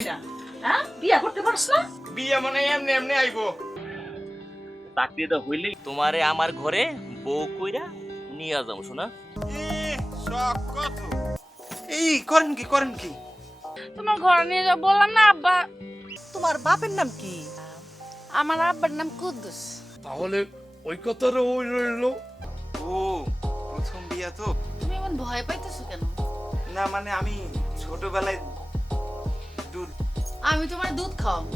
হ্যাঁ বিয়া করতে পারছ না? বিয়া মানে এমনি এমনি আইবো। চাকরিটা হইলেই তোমারে আমার ঘরে বউ কইরা নিয়ে যাবো শোনা। শখ কত! এই করেন কি? তোমার ঘরে নিয়ে যাও বললাম না আব্বা। তোমার বাপের নাম কি? আমার আব্বার নাম কুদ্দুস। তাহলে ওই কথাটা ওই রইলো। ও প্রথম বিয়া তো। তুমি এমন ভয় পাইতেছো কেন? না মানে আমি ছোটবেলায় দুধ। আমি তোমার দুধ খাওয়াবো।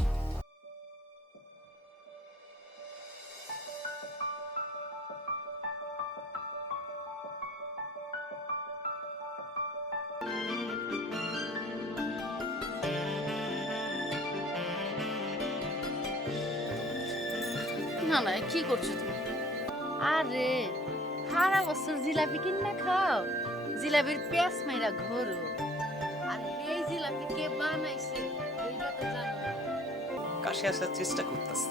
না না কি করছো তুমি? আরে সারা বছর জিলাপি কিনা খাও, জিলাপির পেঁয়াজ মাইরা ঘোরো। আর এই জিলাপি কে বানাইছে এইটা তো জানো না। কাছে আসার চেষ্টা করতেছি।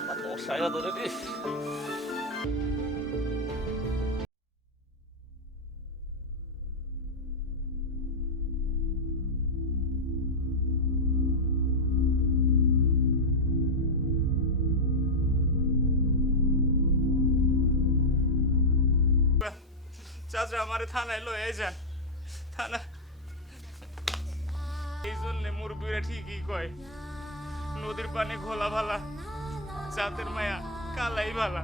আমার মশাইরা ধরে রে। চাচা আমারে থানায় লয়ে যান। থানা এই জন্য মুরব্বীরা ঠিকই কয় নদীর পানি ঘোলা ভালা, জাতের মায়া কালাই ভালা।